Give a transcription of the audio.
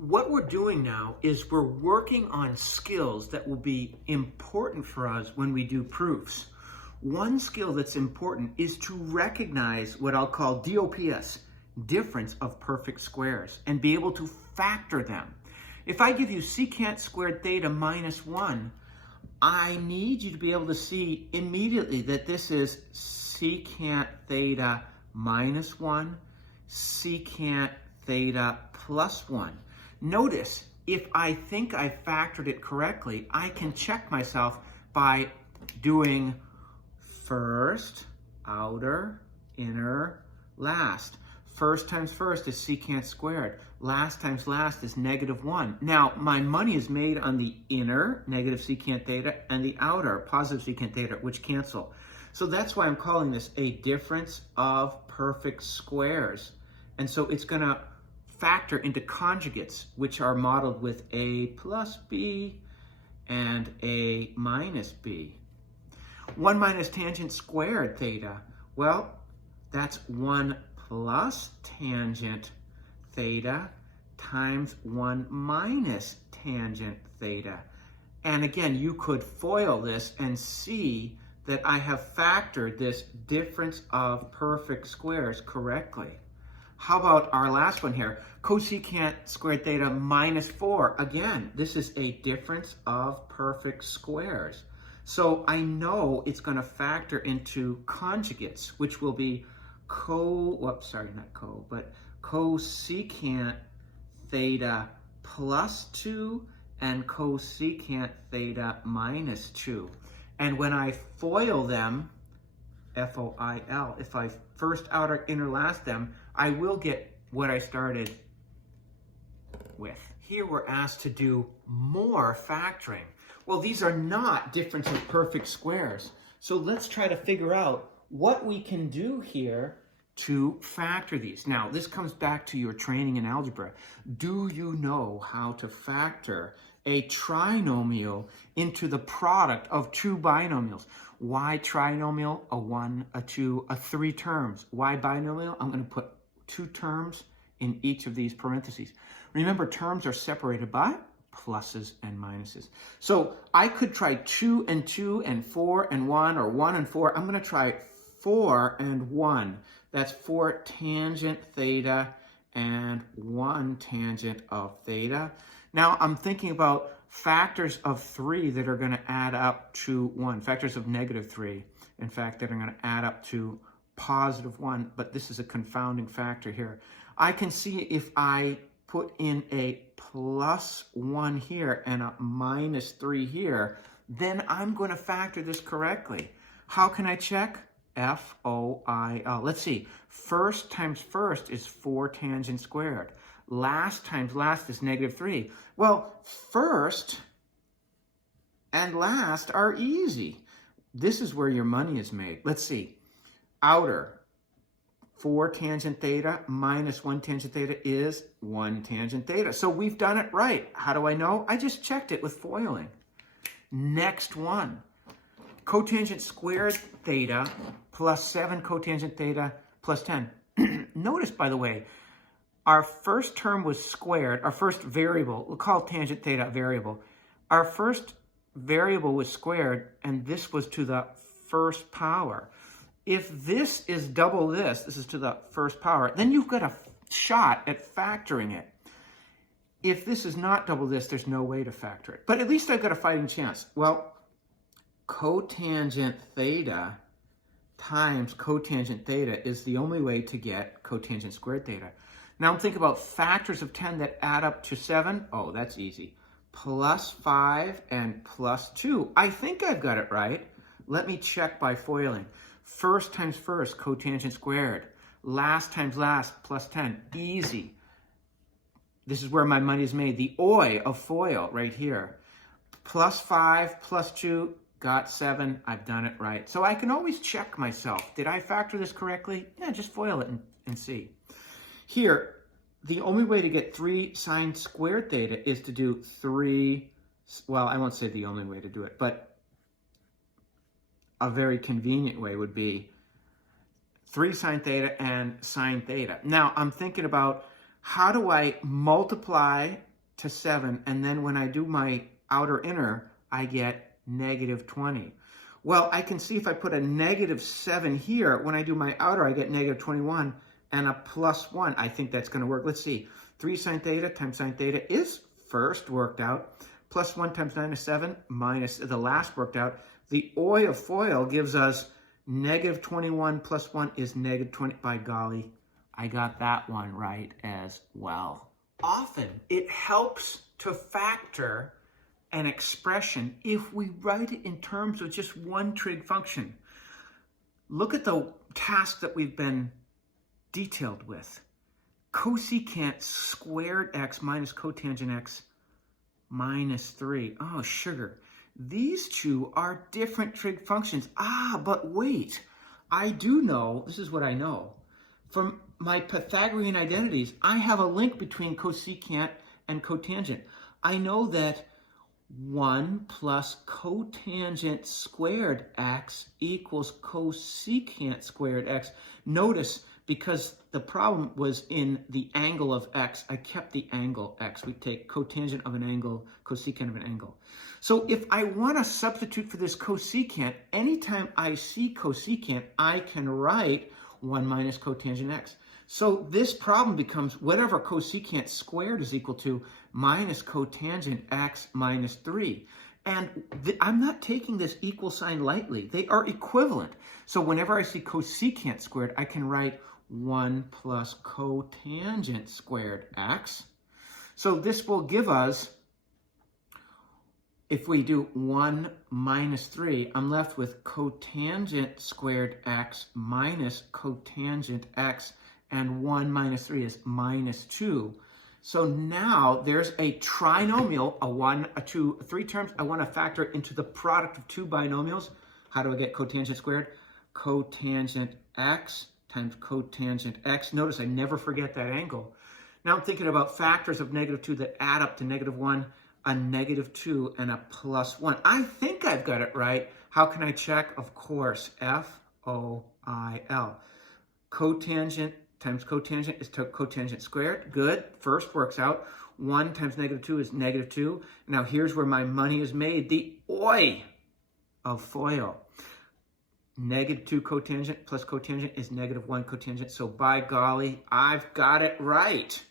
what we're doing now is we're working on skills that will be important for us when we do proofs. One skill that's important is to recognize what I'll call DOPS, difference of perfect squares, and be able to factor them. If I give you secant squared theta minus 1, I need you to be able to see immediately that this is secant theta minus 1, secant theta plus 1. Notice, if I think I factored it correctly, I can check myself by doing first, outer, inner, last. First times first is secant squared. Last times last is -1. Now, my money is made on the inner, negative secant theta, and the outer, positive secant theta, which cancel. So that's why I'm calling this a difference of perfect squares. And so it's going to factor into conjugates, which are modeled with a plus b and a minus b. 1 minus tangent squared theta. Well, that's 1 plus tangent theta times 1 minus tangent theta. And again, you could FOIL this and see that I have factored this difference of perfect squares correctly. How about our last one here? Cosecant squared theta minus 4. Again, this is a difference of perfect squares. So I know it's going to factor into conjugates, which will be cosecant theta plus 2 and cosecant theta minus 2. And when I FOIL them, FOIL, if I first, outer, inner, last them, I will get what I started with. Here we're asked to do more factoring. Well, these are not difference of perfect squares. So let's try to figure out what we can do here to factor these. Now, this comes back to your training in algebra. Do you know how to factor a trinomial into the product of two binomials? Why trinomial? A 1, a 2, a 3 terms. Why binomial? I'm going to put 2 terms in each of these parentheses. Remember, terms are separated by pluses and minuses. So I could try 2 and 2 and 4 and 1 or 1 and 4. I'm going to try 4 and 1. That's 4 tangent theta and 1 tangent of theta. Now I'm thinking about factors of 3 that are going to add up to 1. Factors of -3, in fact, that are going to add up to +1. But this is a confounding factor here. I can see if I put in a +1 here and a -3 here, then I'm going to factor this correctly. How can I check? FOIL. Let's see. First times first is 4 tangent squared. Last times last is -3. Well, first and last are easy. This is where your money is made. Let's see. Outer, 4 tangent theta minus 1 tangent theta is 1 tangent theta. So we've done it right. How do I know? I just checked it with foiling. Next one. Cotangent squared theta plus 7 cotangent theta plus 10. Notice, by the way, our first term was squared. Our first variable, we'll call tangent theta a variable. Our first variable was squared, and this was to the first power. If this is double this is to the first power, then you've got a shot at factoring it. If this is not double this, there's no way to factor it. But at least I've got a fighting chance. Well, cotangent theta times cotangent theta is the only way to get cotangent squared theta. Now I'm thinking about factors of 10 that add up to 7. Oh, that's easy. +5 and +2. I think I've got it right. Let me check by foiling. First times first, cotangent squared. Last times last, +10. Easy. This is where my money is made. The OI of FOIL right here. +5, +2, got 7. I've done it right. So I can always check myself. Did I factor this correctly? Yeah, just FOIL it and see. Here, the only way to get 3 sine squared theta is to do 3, well, I won't say the only way to do it, but a very convenient way would be 3 sine theta and sine theta. Now, I'm thinking about how do I multiply to 7. And then when I do my outer inner, I get negative 20. Well, I can see if I put a negative 7 here, when I do my outer, I get negative 21 and a plus 1. I think that's going to work. Let's see. 3 sine theta times sine theta is first worked out. Plus 1 times 9 is 7, minus the last worked out. The Oi of FOIL gives us negative 21 plus 1 is negative 20. By golly, I got that one right as well. Often, it helps to factor an expression if we write it in terms of just one trig function. Look at the task that we've been detailed with. Cosecant squared x minus cotangent x minus 3. Oh, sugar. These two are different trig functions. But wait. I do know, this is what I know. From my Pythagorean identities, I have a link between cosecant and cotangent. I know that 1 plus cotangent squared x equals cosecant squared x. Notice, because the problem was in the angle of x, I kept the angle x. We take cotangent of an angle, cosecant of an angle. So if I want to substitute for this cosecant, anytime I see cosecant, I can write 1 minus cotangent x. So this problem becomes whatever cosecant squared is equal to minus cotangent x minus 3. And I'm not taking this equal sign lightly. They are equivalent. So whenever I see cosecant squared, I can write 1 plus cotangent squared x. So this will give us, if we do 1 minus 3, I'm left with cotangent squared x minus cotangent x, and 1 minus 3 is minus 2. So now there's a trinomial, a 1, a 2, 3 terms. I want to factor it into the product of two binomials. How do I get cotangent squared? Cotangent x times cotangent x. Notice I never forget that angle. Now I'm thinking about factors of negative 2 that add up to negative 1, a negative 2, and a plus 1. I think I've got it right. How can I check? Of course, FOIL. Cotangent times cotangent is cotangent squared. Good. First works out. 1 times negative 2 is negative 2. Now here's where my money is made. The Oi of FOIL. Negative 2 cotangent plus cotangent is negative 1 cotangent. So by golly, I've got it right.